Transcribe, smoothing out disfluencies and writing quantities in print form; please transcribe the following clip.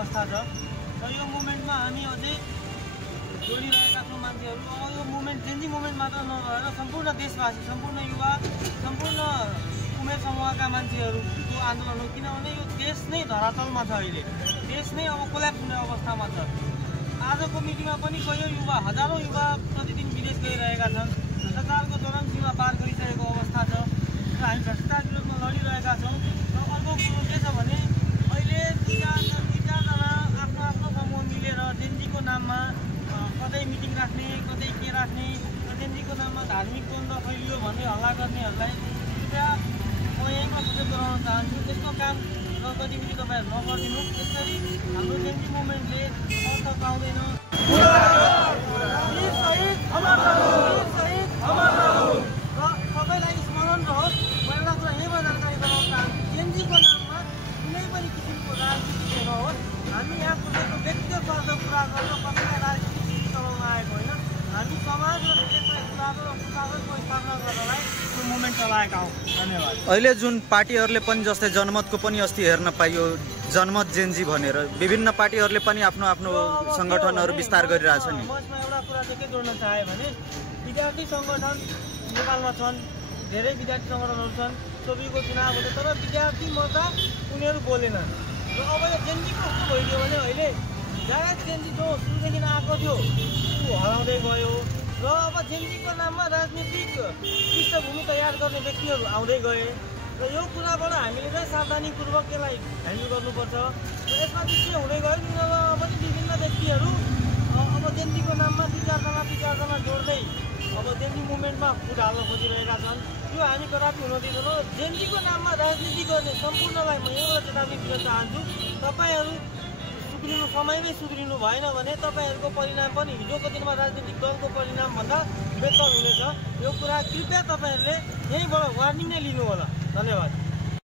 अवस्था छ र यो मुभमेन्टमा हामी अझै जोडिरहेका छौँ मान्छेहरू। यो मुभमेन्ट जेन्जी मुभमेन्ट मात्र नभएर सम्पूर्ण देशवासी, सम्पूर्ण युवा, सम्पूर्ण उमेर समूहका मान्छेहरूको आन्दोलन हो। किनभने यो देश नै धरातलमा छ, अहिले देश नै अब कोल्याप्स हुने अवस्थामा छ। आजको मिटिङमा पनि कयौँ युवा, हजारौँ युवा प्रतिदिन विदेश गइरहेका छन्। भ्रष्टाचारको चरम सीमा पार गरिसकेको अवस्था छ र हामी भ्रष्टाचार विरुद्धमा लडिरहेका छौँ। र अर्को कुरो के छ भने अहिले दुई चारजना आफ्नो आफ्नो समूह मिलेर जेन्जीको नाममा कतै मिटिङ राख्ने, कतै के राख्ने, जेन्जीको नाममा धार्मिक द्वन्द्व फैलियो भन्दै हल्ला गर्नेहरूलाई कृपया म यहीँमा सूचित गराउन चाहन्छु, त्यस्तो काम र गतिविधि तपाईँहरू नगरिदिनु। यसरी हाम्रो जेन्जी मुभमेन्टले अर्थ पाउँदैन। र सबैलाई स्मरण रहोस्। म एउटा कुरा यहीँमा जानकारी गराउन चाहन्छु, जेन्जीको नाममा कुनै पनि किसिमको राजनीति नहोस्। हामी यहाँ कुनै व्यक्तिगत स्वार्थको कुरा गरेर कसैलाई राजनीति चलाउन आएको होइन। हामी समाज र देशलाई सुधार्न र सुशासनको स्थापना गर्नलाई यो मुभमेन्ट चलाएका हौँ। धन्यवाद। अहिले जुन पार्टीहरूले पनि जस्तै जनमतको पनि अस्ति हेर्न पाइयो, जनमत जेन्जी भनेर विभिन्न पार्टीहरूले पनि आफ्नो आफ्नो सङ्गठनहरू विस्तार गरिरहेछ नि। म यसमा एउटा कुरा चाहिँ के जोड्न चाहेँ भने विद्यार्थी सङ्गठन नेपालमा छन्, धेरै विद्यार्थी सङ्गठनहरू छन्। सबैको चुनाव हुँदै तर विद्यार्थी मोर्चा उनीहरू बोलेनन्। र अब यो जेन्जीको कस्तो भइदियो भने अहिले डाइरेक्ट जेन्जी जो सुरुदेखि आएको थियो ऊ हराउँदै गयो र अब जेन्जीको नाममा राजनीतिक पृष्ठभूमि तयार गर्ने व्यक्तिहरू आउँदै गए र यो कुराबाट हामीले चाहिँ सावधानीपूर्वक यसलाई ह्यान्डल गर्नुपर्छ। र यसमा चाहिँ के हुँदै गयो यिनीहरू पनि विभिन्न व्यक्तिहरू अब जेन्जीको नाममा दुई चारजना जोड्दै अब जेन्जी मुभमेन्टमा फुट हाल्न खोजिरहेका छन्। यो हामी कदापि हुन दिँदैनौँ। जेन्जीको नाममा राजनीति गर्ने सम्पूर्णलाई म एउटा चेतावनी दिन चाहन्छु, तपाईँहरू सुध्रिनु समयमै सुध्रिनु भएन भने तपाईँहरूको परिणाम पनि हिजोको दिनमा राजनीतिक दलको परिणामभन्दा बेहतर हुनेछ। यो कुरा कृपया तपाईँहरूले यहीँबाट वार्निङ नै लिनु होला। धन्यवाद।